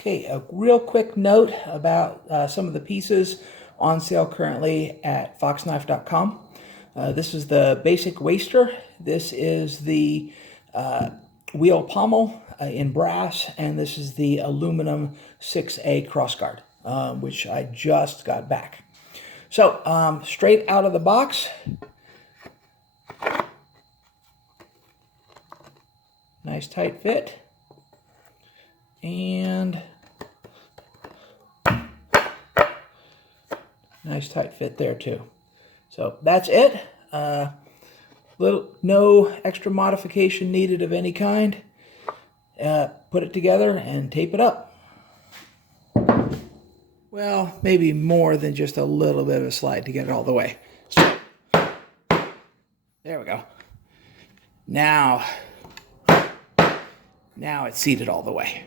Okay, a real quick note about some of the pieces on sale currently at foxknife.com. This is the basic waster. This is the wheel pommel in brass, and this is the aluminum 6A crossguard, which I just got back. So straight out of the box, nice tight fit, and nice tight fit there too. So that's it. No extra modification needed of any kind. Put it together and tape it up. Well, maybe more than just a little bit of a slide to get it all the way. So, there we go. Now it's seated all the way.